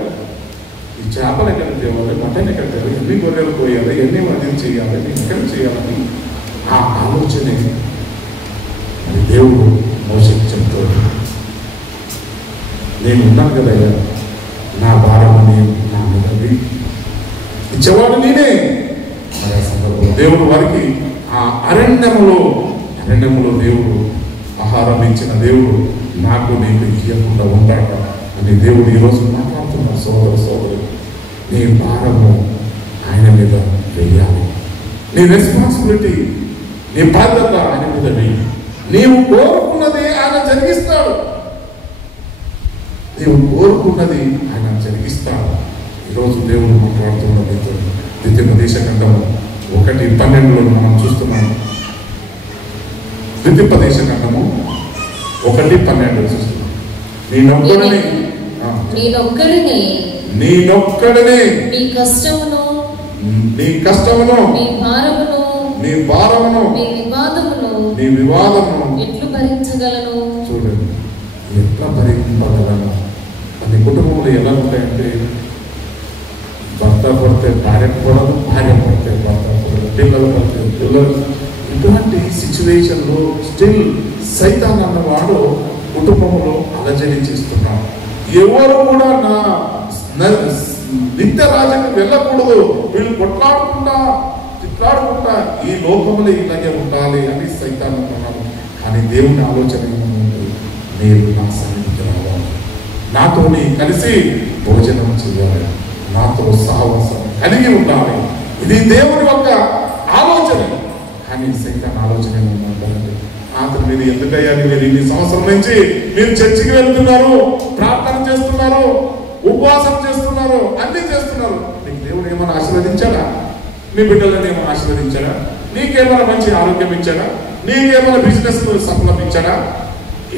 ఈ చేపలు ఎక్కడికి తేవాలి, మటన్ ఎక్కడ తేవాలి, ఎన్ని గొర్రెలు పోయాలి, ఎన్ని మందిని చేయాలి, నేను ఎక్కడ చేయాలని ఆ ఆలోచనే దేవుడు మోషేకి చెప్తాడు. నేను ఉన్నాను కదయ్యా, నా భారం నా మీద ఇచ్చేవాడు నేనే. మరి ఆ సందర్భంలో దేవుడు వారికి ఆ అరణ్యములో దేవుడు ఆహారం ఇచ్చిన దేవుడు నాకు నీకు ఇవ్వకుండా ఉంటాడు అని దేవుడు ఈరోజు మాట్లాడుతున్నాడు. సోదరు నీ భారము ఆయన మీద వెయ్యాలి. నీ రెస్పాన్సిబిలిటీ, నీ బాధ్యత ఆయన మీద వెయ్యి. నీవు కోరుకున్నది ఆయన జరిగిస్తాడు. నీవు కోరుకున్నది ఆయన జరిగిస్తాడు. ఈరోజు దేవుడు మాట్లాడుతున్న ద్వితీయోపదేశకాండము 1:12 మనం చూస్తున్నాం. ద్వితీయోపదేశకాండము 1:12 చూస్తున్నాం. నేనొక్కడినే నీ కష్టమును నీ కష్టమును, నీ భారమును, నీ భారమును, నీ వివాదమును, నీ వివాదమును ఎట్లు భరించగలను? చూడండి, ఎట్లా భరింపగలను? అది కుటుంబంలో ఎలా ఉంటాయంటే, భర్త పడితే భార్య పడదు, భార్య పడితే భర్త పడదు, పిల్లలు పడితే పిల్లలు. ఇటువంటి సిచ్యువేషన్లో స్టిల్ సైతాన్ అన్నవాడు కుటుంబంలో అలజడి చేస్తున్నాడు. ఎవరు కూడా నా నిత్య రాజ్యానికి వెళ్ళకూడదు, వీళ్ళు కొట్లాడుకుంటా తిట్లాడుకుంటా ఈ లోకంలో ఇలాగే ఉండాలి అని సైతాన్ అంటున్నాడు. కానీ దేవుని ఆలోచన ఏమంటే, మీరు నా సన్నిధికి రావాలి, నాతోని కలిసి భోజనం చేయాలి, నాతో సహవాసం కలిగి ఉండాలి. ఇది దేవుని యొక్క ఆలోచన. కానీ సైతాన్ ఆలోచన ఏమంటారంటే, అతను మీరు ఎందుకయ్యాలి, మీరు ఇన్ని సంవత్సరం నుంచి మీరు చర్చికి వెళ్తున్నారు, ప్రార్థన చేస్తున్నారు, ఉపవాసం చేస్తున్నారు, అన్ని చేస్తున్నారు, నీకు దేవుడు ఏమైనా ఆశీర్వదించాడా? నీ బిడ్డలను ఏమైనా ఆశీర్వదించాడా? నీకేమైనా మంచి ఆరోగ్యం ఇచ్చాడా? నీకేమైనా బిజినెస్ సఫలం ఇచ్చాడా?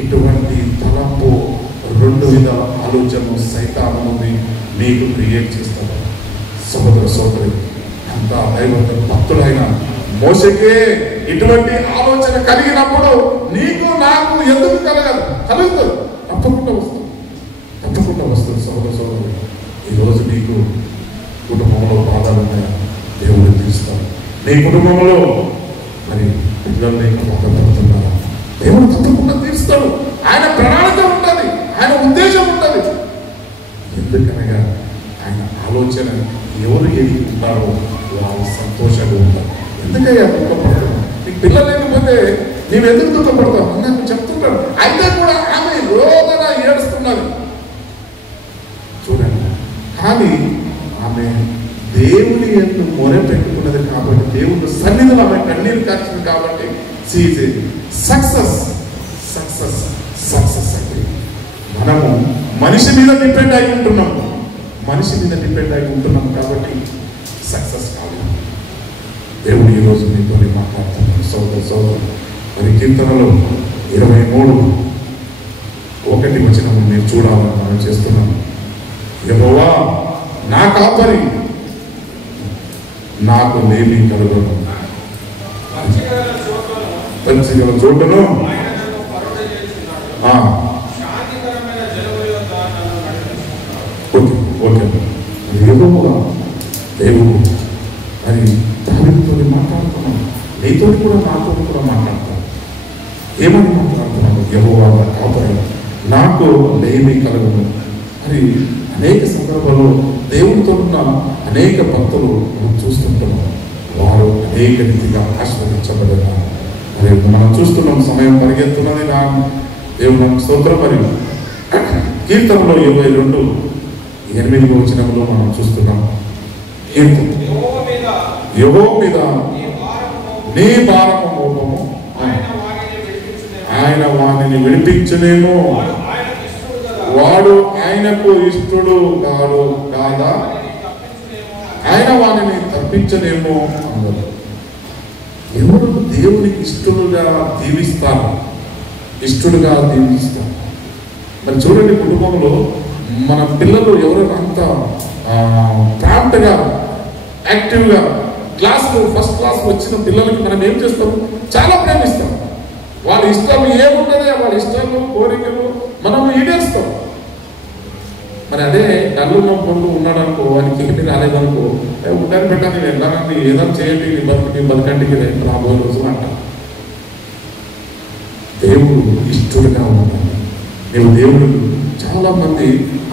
ఇటువంటి తలంపు, రెండు విధాల ఆలోచనలు సైతాను మీకు క్రియేట్ చేస్తారు. సహోదర సోదరి, అంత భక్తులైన మోషేకే ఇటువంటి ఆలోచన కలిగినప్పుడు నీకు నాకు ఎందుకు కలుగుతుంది? తప్పకుండా వస్తుంది, తప్పకుండా వస్తుంది. సహోదర సోదరు, ఈరోజు నీకు కుటుంబంలో బాధలు ఉన్నాయా? దేవుడు తీరుస్తాడు. నీ కుటుంబంలో మరి పిల్లలు నీకు బాధపడుతున్నారా? దేవుడు తప్పకుండా తీరుస్తాడు. ఆయన ప్రణాళిక ఉంటుంది, ఆయన ఉద్దేశం ఉంటుంది. ఎందుకనగా ఆయన ఆలోచన ఎవరు ఎదిగి ఉంటారో వాళ్ళు సంతోషంగా ఉంటారు. ఎందుకయ్యా దుఃఖపడతావు? నీకు పిల్లలు లేకపోతే నీవు ఎందుకు దుఃఖపడతావు అని నాకు చెప్తుంటాడు. అయితే కూడా ఆమె రోజున ఏడుస్తున్నది చూడండి. కానీ ఆమె దేవుని ఎందుకు మొర పెట్టుకున్నది కాబట్టి, దేవుని సన్నిధిలో ఆమె కన్నీరు కార్చింది కాబట్టి సక్సెస్ సక్సెస్ సక్సెస్ అంటే మనము మనిషి మీద డిపెండ్ అయి ఉంటున్నాము, మనిషి మీద డిపెండ్ అయి ఉంటున్నాము కాబట్టి సక్సెస్ కాదు. దేవుడు ఈరోజు మీతో మాట్లాడుతున్నాడు. సోదర సోదరు, మరి కీర్తనలో 23:1 మీరు చూడాలని మనం చేస్తున్నాము. యెహోవా నా కాపరి, నాకు లేమి కలుగను, పంచగల చోటును ఓకే యెహోవా దేవుడు. మరి దావీదుతో మాట్లాడుతున్నాను, నీతో కూడా నాతో కూడా మాట్లాడతాను. ఏమని మాట్లాడుతున్నాను? యెహోవా నా కాపరి, నాకు లేమి కలుగను. మరి అనేక సందర్భాల్లో దేవుడితో ఉన్న అనేక భక్తులు మనం చూస్తుంటున్నాం, వారు అనేక రీతిగా ఆశీర్వదించబడినారు. మరి మనం చూస్తున్నాం, సమయం పరిగెత్తున్నది. నా దేవుడు మనకు స్తోత్రం. మరి కీర్తనలో 22:8 మనం చూస్తున్నాం. యెహోవా మీద నీ భారము మోపము, ఆయన వానిని విడిపించునేమో, వాడు ఆయనకు ఇష్టడు కాదా, ఆయన వానిని తప్పించనేమో అన్నారు. ఎవరు దేవునికి ఇష్టడుగా దీవిస్తారు? ఇష్టడుగా దీవిస్తారు. మరి చూడండి, కుటుంబంలో మన పిల్లలు ఎవరైనా అంత ప్రాంప్ట్గా యాక్టివ్గా ఫస్ట్ క్లాస్ వచ్చిన పిల్లలకి మనం ఏం చేస్తాం? చాలా ప్రేమిస్తాం. వాళ్ళ ఇష్టాలు ఏముంటాయో వాళ్ళ ఇష్టాలు కోరికలు మనం ఈడేస్తాం. మరి అదే డల్లున్న కొడుకు ఉన్నాడనుకో, వానికి ఏమి రాలేదనుకో, ఉండని పెట్టాలి, వెళ్ళాలని ఏదో చేయండి, నీ బతుకంటికి రాబోయే రోజులు అంట. దేవుడు ఇష్టడుగా ఉన్నాడు. నీవు దేవుడు చాలా మంది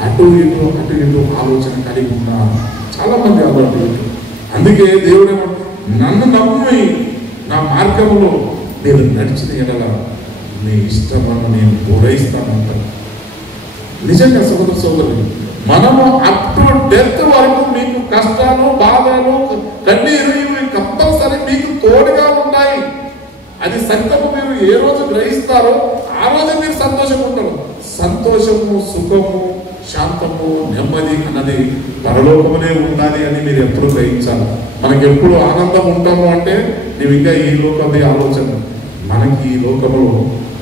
అటు ఇటు ఆలోచన కలిగి ఉన్నారు, చాలా మంది అటు. అందుకే దేవుడు నన్ను నమ్మి నా మార్గంలో నేను నడిచిన ఎడల నీ ఇష్టమని నేను పూరైస్తానంటాను. నిజంగా సోదర సోదరులు, మనము అప్ టు డెత్ వరకు మీకు కష్టాలు, బాధలు, కన్నీరు ఇవి కంపల్సరీ మీకు తోడుగా ఉంటాయి. అది సత్యము. మీరు ఏ రోజు గ్రహిస్తారో ఆ రోజు మీరు సంతోషంగా ఉంటారు. సంతోషము, సుఖము, శాంతము, నెమ్మది అన్నది పరలోకమునే ఉండాలి అని మీరు ఎప్పుడు గ్రహించాలి. మనకి ఎప్పుడు ఆనందం ఉంటాము అంటే నీవు ఇంకా ఈ లోకమే ఆలోచన. మనకి ఈ లోకంలో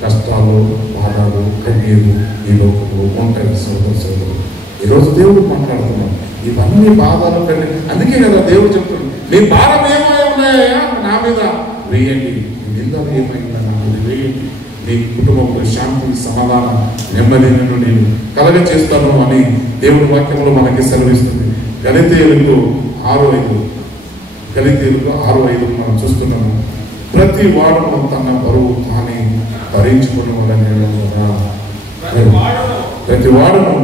కష్టాలు, బాధలు, కన్నీరు ఈ లోకంలో ఉంటాయి. సోదరు సోదరు, ఈరోజు దేవుడు మాట్లాడుతున్నాం. ఇవన్నీ బాధలు కండి. అందుకే కదా దేవుడు చెప్తుంది, నీ భారం ఏమై ఉన్నాయా నా మీద వేయండి, నిందలు ఏమైనా నా మీద వేయండి, నీ కుటుంబంలో శాంతి, సమాధానం, నెమ్మదిని నేను కలగ చేస్తాను అని దేవుడి వాక్యంలో మనకి సెలవిస్తుంది. గలితీయులకు 6:5 మనం చూస్తున్నాము. ప్రతి వాడును తన బరువు తానే భరించుకుని వాళ్ళని, ప్రతి వాడును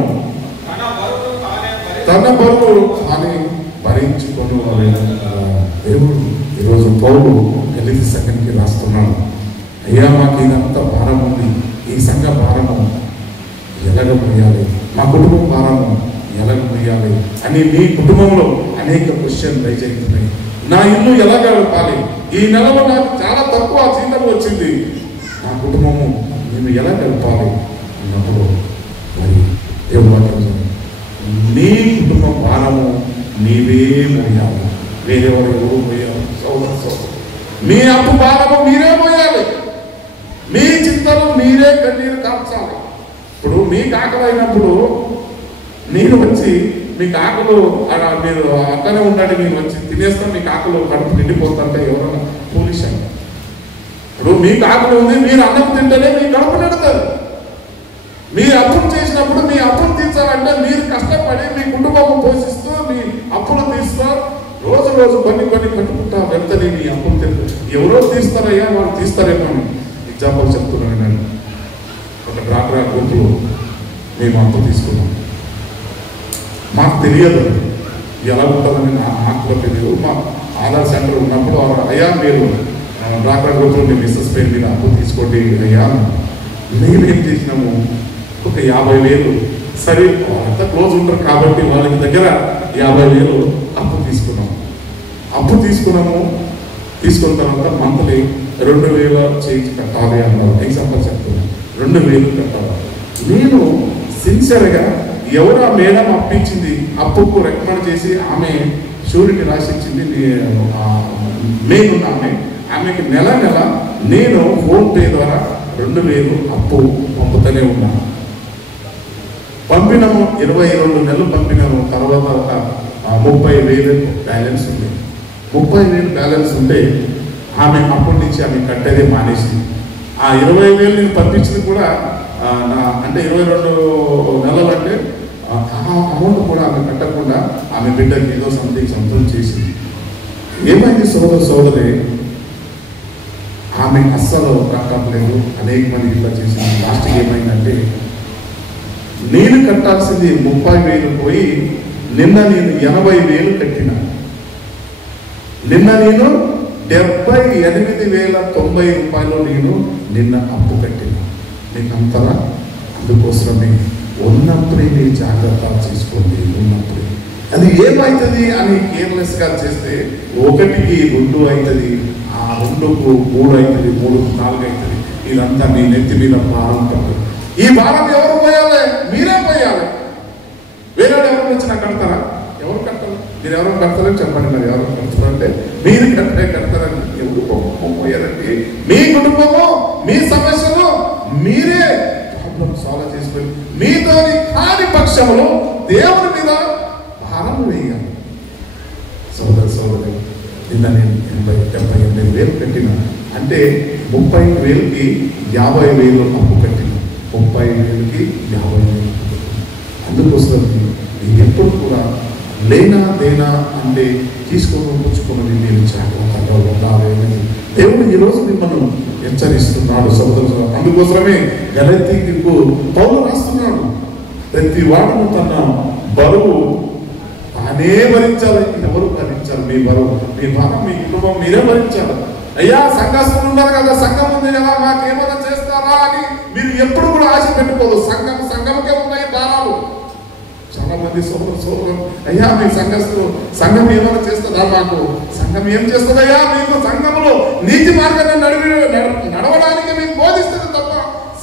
తన బరువు తానే భరించుకుని వాళ్ళని. దేవుడు ఈరోజు పౌలు గలితీ సంఘానికి రాస్తున్నాడు, అయ్యా మాకు ఇదంతా భారం ఉంది, ఈ సంఘ భారము ఎలాగ మోయాలి, మా కుటుంబం భారము ఎలాగ మోయాలి అని మీ కుటుంబంలో అనేక క్వశ్చన్ రైజ్ అవుతున్నాయి. నా ఇల్లు ఎలా గడపాలి, ఈ నెలలో నాకు చాలా తక్కువ జీతం వచ్చింది, నా కుటుంబము నేను ఎలా గడపాలి అన్నప్పుడు మరి దేవుడు నీ కుటుంబం భారము నీవే మోయాలి, వేరేవారు ఎవరు మోయాలి. మీ అప్పు భారము మీరే మోయాలి, మీ చింతలు మీరే కన్నీరు కార్చాలి. ఇప్పుడు మీకు ఆకలి అయినప్పుడు నేను వచ్చి మీకు ఆకలు మీరు అక్కడే ఉండండి, మీరు వచ్చి తినేస్తాం, మీకు ఆకలు కడుపు నిండిపోతుంటే ఎవరైనా పోలీస్ అండి. ఇప్పుడు మీకు ఆకలి ఉంది, మీరు అన్నం తింటేనే మీ కడుపు నిండుతారు. మీరు అప్పులు చేసినప్పుడు మీ అప్పులు తీర్చాలంటే మీరు కష్టపడి మీ కుటుంబం పోషిస్తూ మీ అప్పులు తీస్తూ రోజు కొన్ని కట్టుకుంటా వెళ్తానే మీ అప్పులు తింటారు. ఎవరో తీస్తారయ్యా, వాళ్ళు తీస్తారేమో అని ఎగ్జాంపుల్ చెప్తున్నాను నేను. ఒక డ్రాక్రా గ్రూపులో మేము అప్పు తీసుకున్నాం, మాకు తెలియదు ఎలా ఉంటుందని, నాకు కూడా తెలియదు. మా ఆధార్ సెంటర్ ఉన్నప్పుడు అయ్యా మీరు డ్రాక్రా గ్రూప్లో మీ మిస్సెస్ పేరు మీద అప్పు తీసుకోండి అయ్యా, మేమేం చేసినాము ఒక 50,000, సరే అంతా క్లోజ్ ఉంటారు కాబట్టి వాళ్ళకి దగ్గర 50,000 అప్పు తీసుకున్నాము. తీసుకున్న తర్వాత మంత్లీ 2,000 చేంజ్ కట్టాలి అన్నారు. ఎగ్జాంపుల్ చెప్తున్నాను, 2,000 కట్టాలి. నేను సిన్సియర్గా ఎవరు ఆ మేడం అప్పించింది, అప్పుకు రికమెండ్ చేసి ఆమె షూరిటీ రాసి ఇచ్చింది మేనున్న ఆమెకి నెల నేను ఫోన్పే ద్వారా 2,000 అప్పు పంపుతూనే ఉన్నాను. పంపినాము, 22 నెలలు పంపినాము. తర్వాత 30,000 బ్యాలెన్స్ ఉంది. 30,000 బ్యాలెన్స్ ఉంటే ఆమె అప్పటి నుంచి ఆమె కట్టేదే మానేసింది. ఆ 20,000 నేను పంపించింది కూడా అంటే 22 నెలలు అంటే అమౌంట్ కూడా ఆమె కట్టకుండా ఆమె బిడ్డకి ఏదో సంథింగ్ చేసింది. ఏమైంది సోదరి, ఆమె అస్సలు కట్టట్లేదు, అనేక మంది ఇట్లా చేసింది. లాస్ట్కి ఏమైందంటే నేను కట్టాల్సింది 30,000 పోయి నిన్న నేను 80,000 కట్టిన. నిన్న నేను 78,090 రూపాయలు నేను నిన్న అప్పు కట్టిన. నీకు అంతలా అందుకోసమే ఉన్నప్పుడే మీరు జాగ్రత్త చేసుకోండి. ఉన్నప్పుడే అది ఏమవుతుంది అని కేర్లెస్గా చేస్తే 1కి 2 అవుతుంది, ఆ 2కు 3 అవుతుంది, 3కు 4 అవుతుంది. ఇదంతా మీ నెత్తి మీద భారం పడుతుంది. ఈ భారం ఎవరు పోయాలి? మీరే పోయాలి. వేరే ఎవరు వచ్చి నాకు కడతారా? ఎవరు కట్టాలి? మీరు ఎవరు కడతారని చెప్పండి. మరి ఎవరు కడతారంటే మీరు కడతారని. ఎవరు పోయారంటే మీ కుటుంబము, మీ సమస్యలు మీరే ప్రాబ్లం సాల్వ్ చేసుకొని మీతో కాని పక్షంలో దేవుని మీద భారం వేయాలి. సోదరి నిన్న నేను 78,000 పెట్టిన అంటే 30,000కి 50,000 అప్పు కట్టిన. 30,000కి 50,000. అందుకోసం ఎప్పుడు కూడా లేనా దేనా అంటే తీసుకొని పుచ్చుకున్నది నేను జాగ్రత్తగా ఉండాలి అని దేవుడు ఈరోజు మిమ్మల్ని హెచ్చరిస్తున్నాడు సోదరులు. అందుకోసమే గలతీకి పౌలు రాస్తున్నాడు, ప్రతి వాడును తన బరువు తానే భరించాలి. ఎవరు భరించాలి? మీ బరువు, మీ భారం, మీ కుటుంబం మీరే భరించాలి. అయ్యా సంఘస్థులు ఉన్నారు కదా, సంఘం ఉంది కదా, మాకేమైనా చేస్తారా అని మీరు ఎప్పుడు కూడా ఆశ పెట్టుకోదు. సంఘంకే ఉన్నాయి భారాలు. చాలా మంది సోదరులు అయ్యా మీ సంఘం ఏమైనా చేస్తుందా? మాకు సంఘం ఏం చేస్తుందయ్యా? మీకు సంఘంలో నీతి మార్గాన్ని నడవడానికి మీకు బోధిస్తుంది తప్ప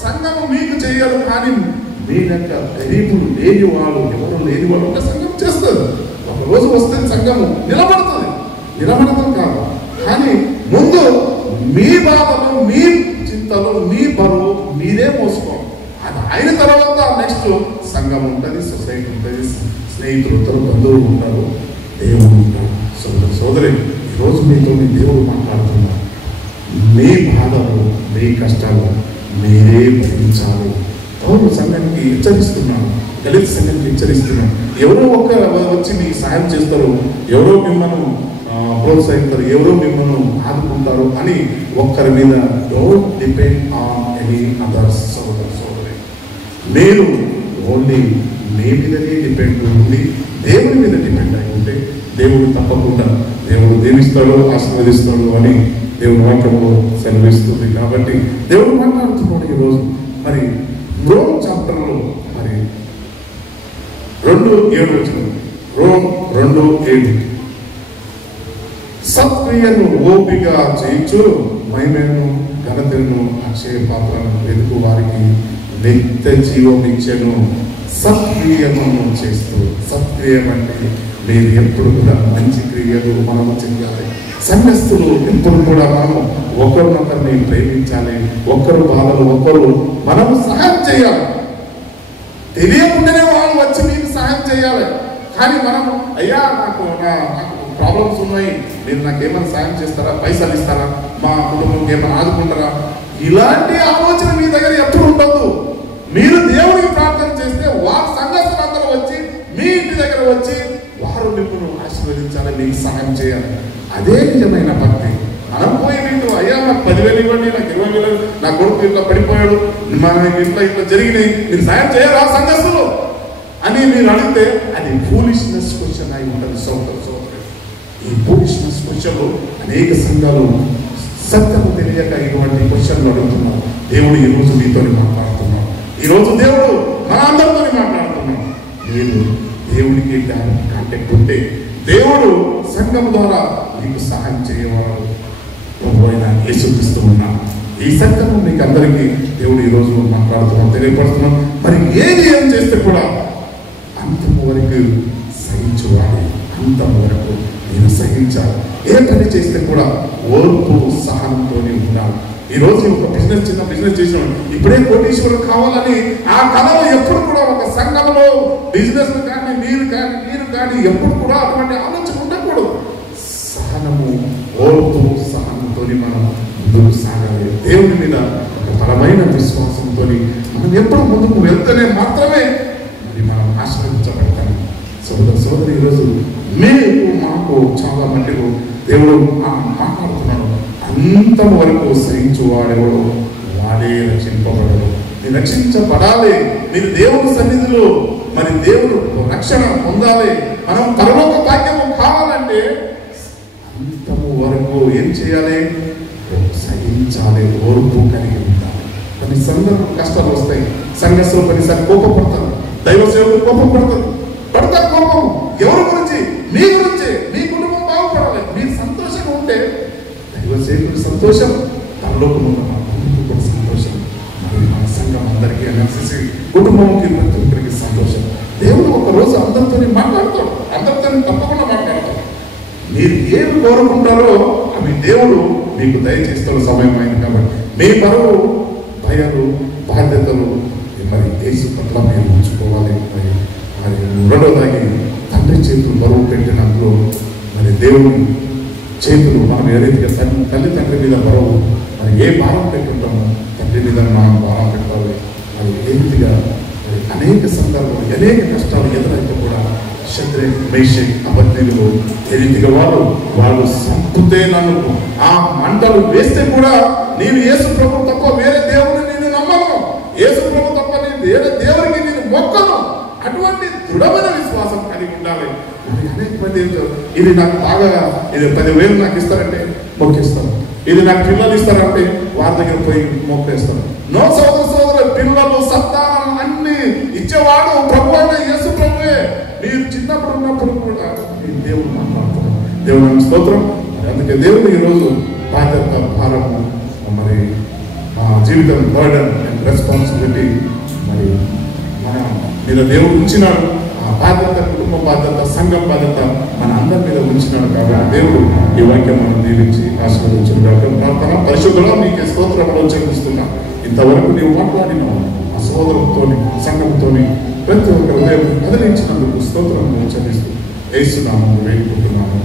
సంఘము మీకు చేయదు. కానీ మీ యొక్క గరీబులు లేని వాళ్ళు, ఎవరు లేని వాళ్ళు ఉంటే సంఘం చేస్తుంది. ఒకరోజు వస్తే సంఘము నిలబడుతుంది కాదు. కానీ ముందు మీ బాధలు, మీ చింతలు, మీ బరువు మీరే మోసుకోండి. అది అయిన తర్వాత నెక్స్ట్ సంఘం ఉంటుంది, సొసైటీ ఉంటుంది, స్నేహితులు ఉంటారు, బంధువులు ఉంటారు, దేవుడు ఉంటాడు. సోదరి ఈరోజు మీతో మీ దేవుడు మాట్లాడుతున్నారు. మీ బాధలు, మీ కష్టాలు మీరే భరించాలి. పౌలు సంఘానికి హెచ్చరిస్తున్నాను, దళిత సంఘానికి హెచ్చరిస్తున్నాను. ఎవరో ఒక వచ్చి మీకు సాయం చేస్తారు, ఎవరో మిమ్మల్ని ప్రోత్సహిస్తారు, ఎవరో మిమ్మల్ని ఆదుకుంటారు అని ఒక్కరి మీద don't depend on any others. సోదరి మీరు ఓన్లీ మీ మీదనే డిపెండ్ ఉండి దేవుని మీద డిపెండ్ అయి ఉంటే దేవుడు తప్పకుండా దేవుడు దీవిస్తాడు, ఆశీర్వదిస్తాడు అని దేవుని వాక్యంలో సెలవిస్తుంది. కాబట్టి దేవుడు మాట్లాడుతున్నాడు ఈరోజు. మరి రోమ్ చాప్టర్లో మరి 2:7 రోమ్ 2:7 సత్క్రియను ఓపిగా చేయించు మహిమను ఘనతను అక్షయ పాత్రను వెతుకు వారికి నిత్య జీవం ఇచ్చెను. సత్క్రియను చేస్తూ, సత్క్రియం అంటే మీరు ఎప్పుడు కూడా మంచి క్రియలు మనము చెయ్యాలి. సంఘస్థులు ఎప్పుడు కూడా మనము ఒకరినొకరిని ప్రేమించాలి, ఒకరు బాధలు ఒకరు మనము సహాయం చేయాలి. తెలియకుండానే వాళ్ళు వచ్చి మీకు సహాయం చేయాలి. కానీ మనం అయ్యా నాకు ప్రాబ్లమ్స్ ఉన్నాయి, మీరు నాకేమైనా సాయం చేస్తారా, పైసలు ఇస్తారా, మా కుటుంబంకి ఏమైనా ఆదుకుంటారా, ఇలాంటి ఆలోచన మీ దగ్గర ఎప్పుడు ఉండదు. మీరు దేవుడికి ప్రార్థన చేస్తే వారి సంఘస్థులందరూ వచ్చి మీ ఇంటి దగ్గర వచ్చి వారు మిమ్మల్ని ఆశీర్వదించాలి, మీకు సహాయం చేయాలి. అదే నిజమైన భక్తి. మనం పోయి మీకు అయ్యా నాకు 10,000 ఇవ్వండి, నాకు 20,000, నా కొడుకు ఇట్లా పడిపోయాడు, మన ఇంట్లో ఇట్లా జరిగినాయి, మీరు సాయం చేయరా సంఘస్థులు అని మీరు అడిగితే అది ఫూలిష్నెస్ క్వశ్చన్ అయి ఉంటుంది. సోదరు ఈ ఫూలిష్నెస్ క్వశ్చన్లు అనేక సంఘాలు సత్యము తెలియక ఇటువంటి క్వశ్చన్లు అడుగుతున్నారు. దేవుడు ఈరోజు మీతో మాట్లాడుతున్నాడు. ఈరోజు దేవుడు మన అందరితో మాట్లాడుతున్నాడు. మీరు దేవుడికి కాంటాక్ట్ ఉంటే దేవుడు సంఘం ద్వారా మీకు సహాయం చేయవాడు ప్రభు అయిన యేసుక్రీస్తు ఉన్నాడు. ఈ సంఘము మీకు అందరికీ దేవుడు ఈరోజు మాట్లాడుతున్నాం, తెలియపడుతున్నాం. మరి ఏం చేస్తే కూడా అంతము వరకు సహించువాడి, అంతము వరకు నేను సహించాలి. ఏ పని చేస్తే కూడా ఓర్పు సహనంతోనే ఉండాలి. ఈ రోజు ఒక బిజినెస్, చిన్న బిజినెస్ చేసినాం, ఇప్పుడే కోటీశ్వరుడు కావాలని ఆ కళలో ఎప్పుడు కూడా ఒక సంఘంలో బిజినెస్ కానీ మీరు కానీ ఎప్పుడు కూడా అటువంటి ఆలోచన ఉండకూడదు. సహనము, ఓర్పు సహనంతో మనం ముందుకు సాగాలి. దేవుని మీద ఒక బలమైన విశ్వాసంతో మనం ఎప్పుడు ముందుకు వెళ్తేనే మాత్రమే మరి మనం ఆశీర్వదించబడతాము. సోదరి ఈరోజు మీరు మాకు చాలా మట్టుకు దేవుడు మాట్లాడుతున్నాడు. అంతం వరకు సహించువాడెవడు వాడే రక్షింపబడడు. మీరు రక్షించబడాలి. మీరు దేవుని సన్నిధిలో మరి దేవుడు రక్షణ పొందాలి. మనం పరలోక భాగ్యము కావాలంటే అంతము వరకు ఏం చేయాలి? సహించాలి, ఓర్పు కలిగి ఉండాలి. కొన్ని సందర్భం కష్టాలు వస్తాయి. సంఘస్థులు కొన్నిసార్లు కోపపడతారు, దైవ సేవకులు కోపం పడతారు. కోపం ఎవరి గురించి? మీ గురించి. మీ కుటుంబం బాగుపడాలి. మీరు సంతోషంగా ఉంటే దైవ సేవకుడు సంతోషం, పరలోకం ఉన్న మా కుటుంబం కూడా సంతోషం. మరి మన సంఘం అందరికీ అనేసి కుటుంబంకి ప్రతి ఒక్కరికి సంతోషం. దేవుడు ఒకరోజు అందరితో మాట్లాడతాడు, అందరితో తప్పకుండా మాట్లాడతాడు. మీరు ఏమి కోరుకుంటారో అవి దేవుడు మీకు దయచేస్తున్న సమయం అయింది. కాబట్టి మీ బరువు, భయాలు, బాధ్యతలు మరి యేసు పట్ల మీరు ఉంచుకోవాలి. మరి రెండోదాగి తండ్రి చేతులు బరువు పెట్టినప్పుడు మరి దేవుని చేతులు మనం ఏ రీతిగా తల్లి తండ్రి మీద బరువు మరి ఏ భారం పెట్టుకుంటామో తండ్రి మీద మనం భారం పెట్టాలి. మరి ఏ రీతిగా మరి అనేక సందర్భాలు అనేక కష్టాలు ఎదురైతే కూడా శత్రుఘ్న, మేషక్, అబద్ధికులు ఏ రీతిగా వాళ్ళు సంపుతే నన్ను ఆ మంటలు వేస్తే కూడా నేను యేసు ప్రభు తప్ప వేరే దేవుడిని నేను నమ్మను, యేసు ప్రభు తప్ప నేను వేరే దేవుడికి నేను మొక్కను. అటువంటి దృఢమైన విశ్వాసం కలిగి ఉండాలి. అనేక మంది ఇది నాకు బాగా, ఇది 10,000 నాకు ఇస్తారంటే మొక్కేస్తాను, ఇది నాకు పిల్లలు ఇస్తారంటే వారి దగ్గర పోయి మొక్కేస్తాను. నో సోదరు, పిల్లలు, సంతానం అన్ని ఇచ్చేవాడు ప్రభు అయిన యేసు ప్రభువే. మీరు చిన్నప్పుడు ఉన్నప్పుడు కూడా దేవుడు మాట్లాడుతున్నాడు. దేవుడు స్తోత్రం. అందుకే దేవుడు ఈరోజు బాధ్యత, భారము, మరి మా జీవితం బర్డన్ అండ్ రెస్పాన్సిబిలిటీ మరి మన మీద దేవుడు ఉంచినాడు. ఆ బాధ్యత, కుటుంబ బాధ్యత, సంఘం బాధ్యత మన అందరి మీద ఉంచినాడు. కాబట్టి దేవుడు ఈ వాక్యం మనం దీవించి ఆశీర్వదించిన ప్రార్థన పరిశుద్ధులో నీకు స్తోత్రంలో చెల్లిస్తున్నా. ఇంతవరకు నీవు మాట్లాడినావు, ఆ సోదరులు సంఘంతోని ప్రతి ఒక్క హృదయం కదిలించినందుకు స్తోత్రం చెల్లిస్తూ యేసు నామములో వేడుకుంటున్నాము.